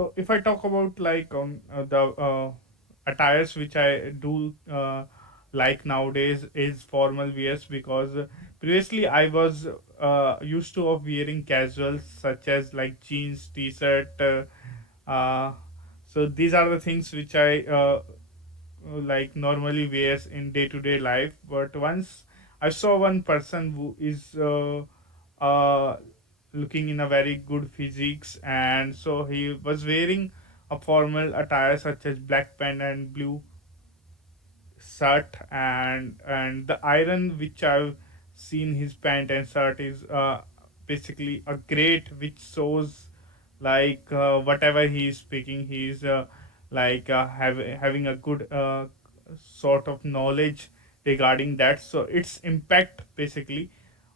So if I talk about like the attires which I do like nowadays is formal wears, because previously I was used to of wearing casuals such as like jeans, t-shirt. So these are the things which I like normally wears in day to day life. But once I saw one person who is uh, looking in a very good physiques, and so he was wearing a formal attire such as black pant and blue shirt, and the iron which I've seen his pant and shirt is basically a grade which shows like whatever he is speaking, he is having a good sort of knowledge regarding that. So its impact basically,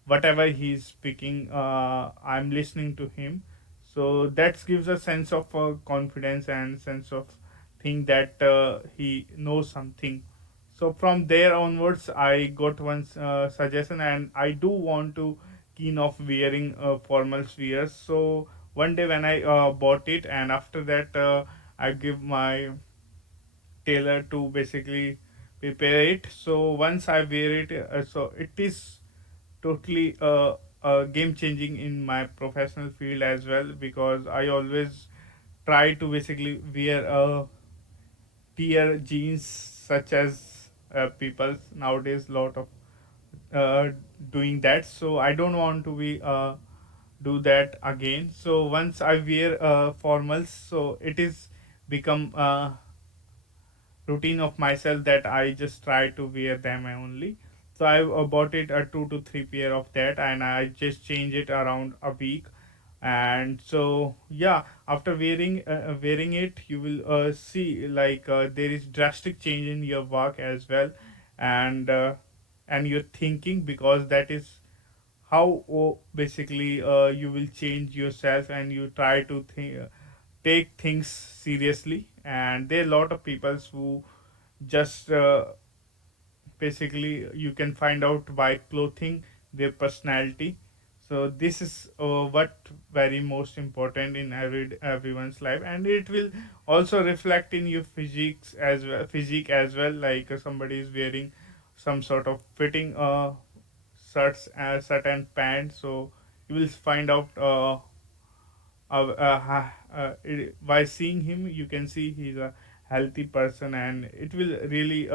whatever he is speaking, I'm listening to him. So that gives a sense of confidence and sense of thing that he knows something. So from there onwards I got one suggestion, and I do want to keen of wearing formal wears. So one day when I bought it, and after that I give my tailor to basically prepare it. So once I wear it, so it is totally game changing in my professional field as well, because I always try to basically wear a tier jeans, such as people nowadays lot of uh, doing that. So I don't want to be do that again. So once I wear formals, so it is become routine of myself that I just try to wear them only. So I bought it a 2 to 3 pair of that, and I just change it around a week. And so yeah, after wearing it, you will see like there is drastic change in your work as well, and your thinking, because that is how basically you will change yourself, and you try to take things seriously. And there are a lot of people who just basically you can find out by clothing their personality. So this is what very most important in everyone's life, and it will also reflect in your physique as well. Like somebody is wearing some sort of fitting shirts, shirt and pants, so you will find out by seeing him you can see he's a healthy person, and it will really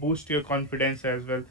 boost your confidence as well.